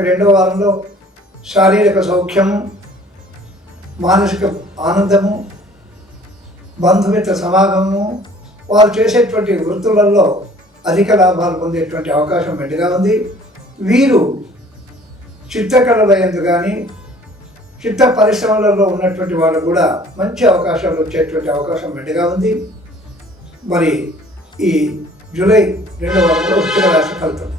వాళ్ళకి రెండవ వారంలో శారీరక సౌఖ్యము, మానసిక ఆనందము, బంధుమిత్ర సమాగమము, వారు చేసేటువంటి వృత్తులలో అధిక లాభాలు పొందేటువంటి అవకాశం మెండుగా ఉంది. వీరు చిత్రకళల యందు కానీ చిత్ర పరిశ్రమలలో ఉన్నటువంటి వాళ్ళు కూడా మంచి అవకాశాలు వచ్చేటువంటి అవకాశం మెండుగా ఉంది. మరి ఈ జూలై 2వ వారంలో వృశ్చిక రాశి ఫలితం.